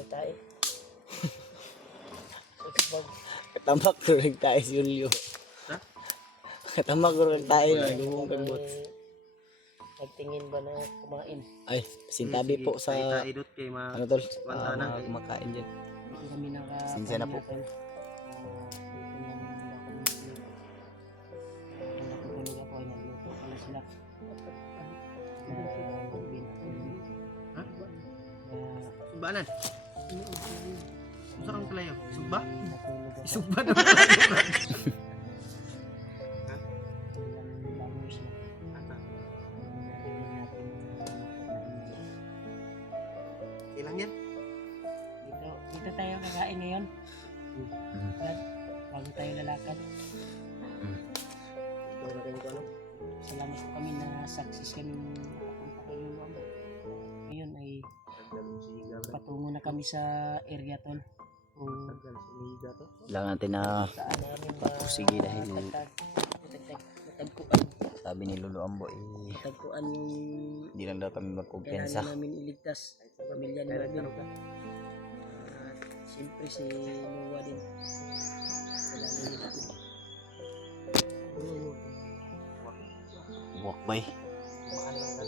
Ang tayo. Katamak ko rin tayo si Julio. Ha? Katamak ko rin tayo na lumong kang bots. Nagtingin ba na kumain? Ay, sintabi po sa idot kay ano tol, Wala na. mga kumakain dyan. Hindi kami Sinsya na po. Nakatulog ako ay nagluto pala sila. Ha? Sumbanan. Usa kang kalayo. Sugba? Natulog ako. Isugba na. Ilang yan? Dito tayo kakain ngayon. Dad, bago tayo lalakad. Salamat po kami na success kami nakapunta kayo noon. Ngayon ay patungo na kami sa area tol. Kung Lang natin na saan namin pursige dahil matagpuan. sabi ni Lolo Ambo Matagpuan yung hindi lang daw kami magkumpensa. kailangan namin iligtas sa pamilya ni Marvin. At siyempre si Noah din. Kailangan natin. Buwak bay. Kumaan lang ka.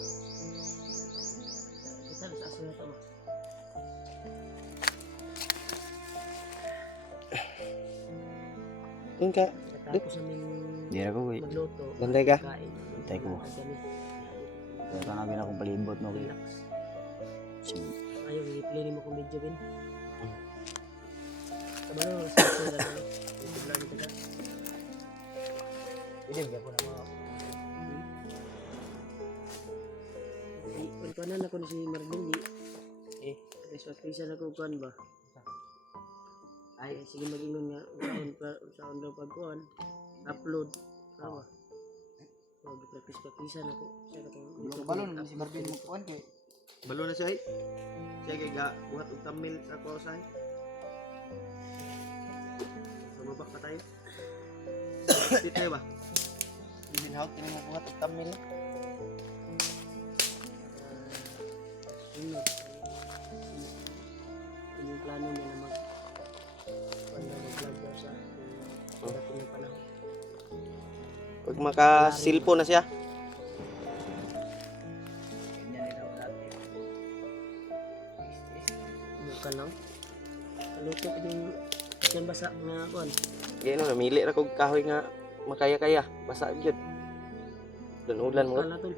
Kita sa aso na tama. Yun ka. Tapos namin Hindi na ko eh. magluto. Bantay ka? Kain. Bantay ko. Kami. Kaya ka namin akong palibot mo. Relax. Ayaw, i-play mo kung medyo bin. Kabalo, sa aso na lang. YouTube lang ito ka. Hindi, hindi ako na mga. Pagkanan ako na si Marvin, di. Resort-reason ako kuhan ba? Ay, sige mag-ingon nga. Saan daw pagkuhan. Upload. Kawa. Practice-practicean ako. Balon si Marvin mo kuan kay Balo na siya eh. Siya kay buhat og thumbnail sa ko sa Sumabak pa tayo. Dito tayo ba? Ibin out kini mo buhat og thumbnail. Yung plano niya na mag-vlog daw sa dating ng panahon. Pag maka-cellphone na siya. Bukan lang. Kaluto yung yan basa nga kuhan. Gano namili ra kog kahoy nga makaya-kaya. Basa gyud. Ulan mo. Kala tol.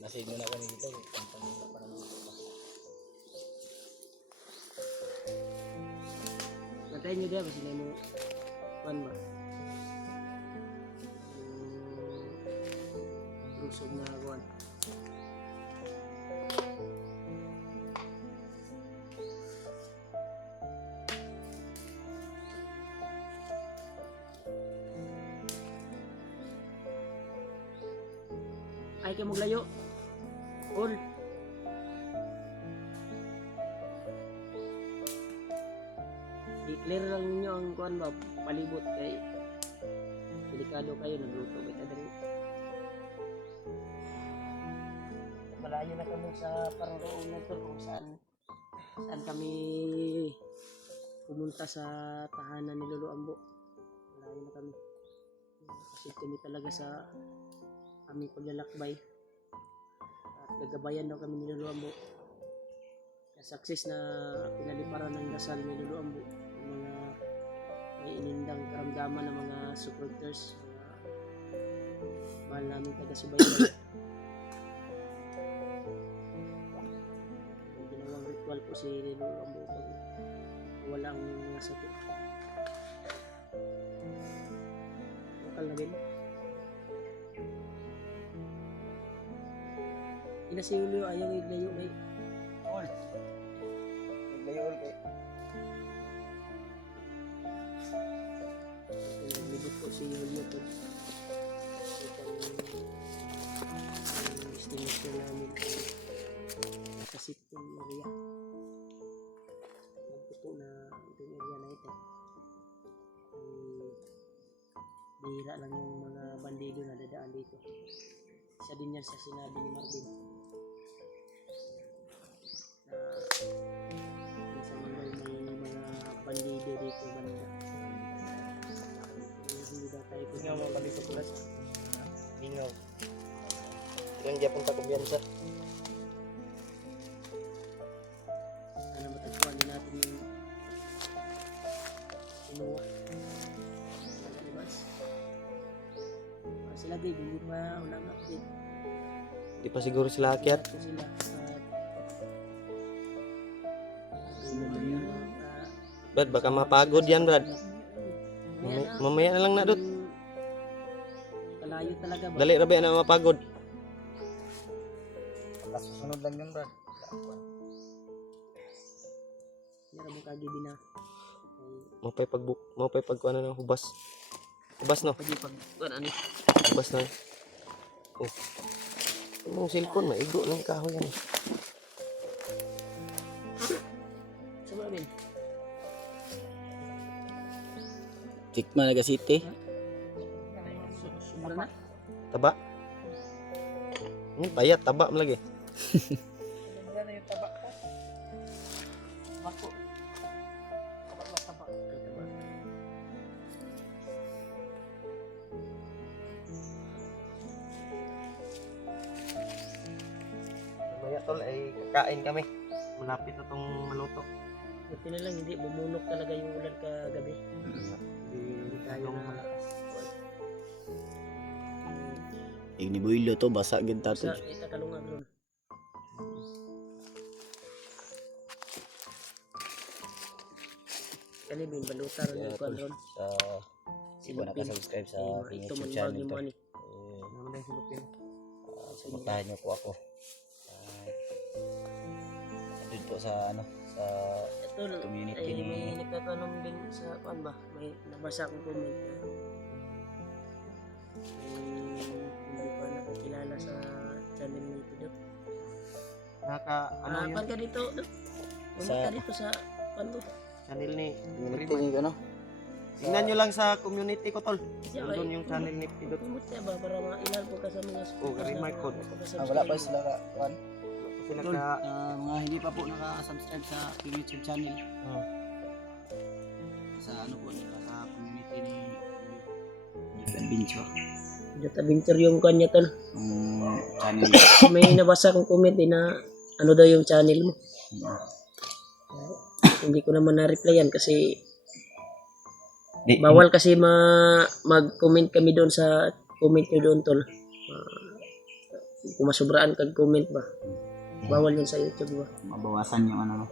Masin mo na kami dito. Nantayin nyo diya, kasi na mo kuhan ba? Lusog na kuhan. Ay kayo maglayo. All. I-clear lang ninyo ang kuhan ba, palibot kay delikado kayo, nagluto kayo tadali. Malayo na kami sa paroroon na to kung saan kami pumunta sa tahanan ni Lolo Ambo. Malayo na kami. Kasi kami talaga sa aming paglalakbay. At gagabayan daw kami ni Lolo Ambo. Success na pinaliparan ng dasal ni Lolo Ambo. Yung mga may inindang karamdaman ng mga supporters. Mga mahal namin taga-subaybay. Yung ginawang ritual po si Lolo Ambo pag wala ang mga sakit. Lokal na din. Ina si Julio ayaw iglayo kay All. Naglayo kay libot po si Julio po. Itong destination namin sa Sitio Maria. Ito po na itong area na ito. bihira lang yung mga bandido na dadaan dito. Isa din yan sa sinabi ni Marvin na minsan may mga bandido dito banda. Hindi daw tayo kung Nga mo kami sa pulas. Bingaw. Ilang dia punta kumbiyansa. sana matagpuan din natin yung kinuha. Sila babe, hindi pa unang update. Di pa siguro sila akyat. Ito sila Brad, baka mapagod yan, Brad. Mamaya na lang na, Dot. Kalayo talaga ba? Dali rabi na mapagod. Kasusunod lang yun, Brad. Meron mo kagibi na. Mapay pagkuan na ng hubas. Hubas no. Pwede pag ano? Hubas na. Oh. Yung cellphone maigo ng kahoy yan. Sa Marvin. Tikman na City. Sumara na? Taba. Payat taba mo lagi. Bako. Taba. Mamaya tol ay kakain kami. Malapit na tong maluto. Buti na lang hindi bumunok talaga yung ulan kagabi. Hindi tayo na Yung ni Boylo to, basa gid sa tato. itakalungan ron. Kalibin, balutar yung kwan ron. Sa Hindi ko nakasubscribe sa aking Ito YouTube man channel bagay to. mo ani. Naman na silupin. Suportahan niyo po ako. Doon po sa sa Ito, community ay ni may nagtatanong din sa kwan ba? May nabasa akong comment na hindi pa nakakilala sa channel nito Dok. Ano yun? Kwan ka dito Dok? Sa- Pumunta dito sa kwan ko. Channel ni community ni ano? Tingnan nyo lang sa community ko tol. Siya Doon ay yung channel ni Pidot. pumunta ba para mailan po ka sa mga remark ko. Wala pa sila kan. Sila Tol, ka mga hindi pa po naka-subscribe sa YouTube channel. Sa ano po nila sa community ni Adventure. Dito adventure yung kanya tol. Channel. May nabasa akong comment din na ano daw yung channel mo. Hindi ko naman na-replyan kasi bawal kasi mag-comment kami doon sa comment nyo doon tol. Kung masubraan kag comment ba. Bawal yun sa YouTube ba. Mabawasan yung ano.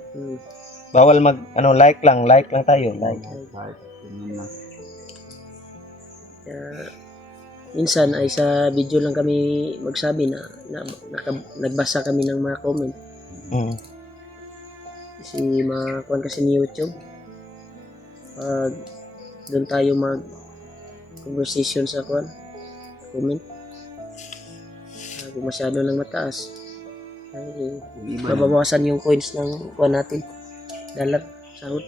bawal mag like lang tayo. Like. Heart. Yun lang. Minsan ay sa video lang kami magsabi na nagbasa kami ng mga comment. Kasi makuha kasi ni YouTube. Pag doon tayo mag conversation sa comment. Kung masyado lang mataas ay mababawasan yung coins ng kuha natin. Dollar, sahod.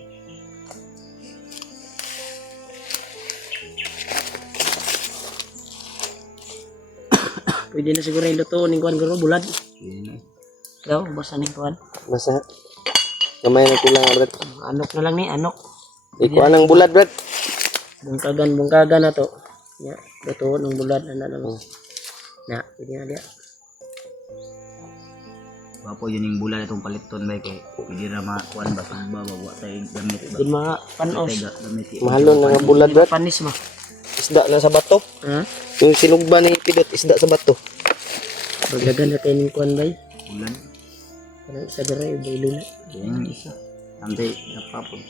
Pwede na siguro yung luto ng kuhan garo bulad. Daw, basta ng kuhan. Basta. Kamay na kulang brad. Anok na lang ni, anok. Ikuha ng bulad brad. Bungkagan na to. Ya, luto ng bulad na lang. Na, pwede na dia. Wapo yun yung bulan itong paliton ba kay hindi na makuan ba sa bawa tayong gamit ba. Din mga panos. Gamit. Mahalon na nga bulad brad. Panis ma. Isda na sa bato. Ha? Yung sinugba ni Pidot isda sa bato. Paglagan na tayo ng kuhan ba? Bulan. Parang isa gara yung bailo na. Yan isa. Antay napapod.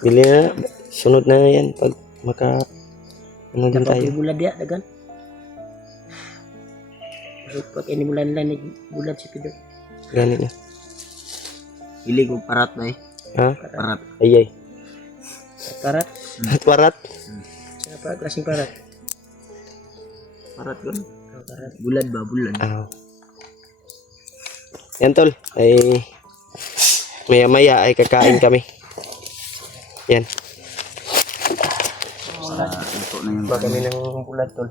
Bili na. Sunod na yan pag maka ano din tayo. Dapat bulad dia, dagan. Pag ini bulan lang, bulad si Pido. Ganit na. Ili ko parat ba Ha? Parat. Ayay. Parat. Parat. Apa klaseng parat? Parat kan? Parat. Bulan ba bulan. Yan tol. Ay maya-maya ay kakain kami. Yan. luto na yung Ba kami ng bulat tol.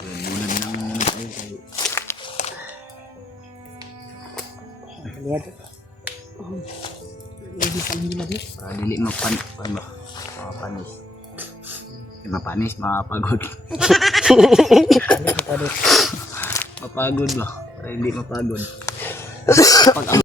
bulan lang muna tayo kay Lihat. Hindi pa nila din. para dili mapanis. Mapanis, mapagod. Ano pa din. Mapagod ba? Para hindi mapagod. Pag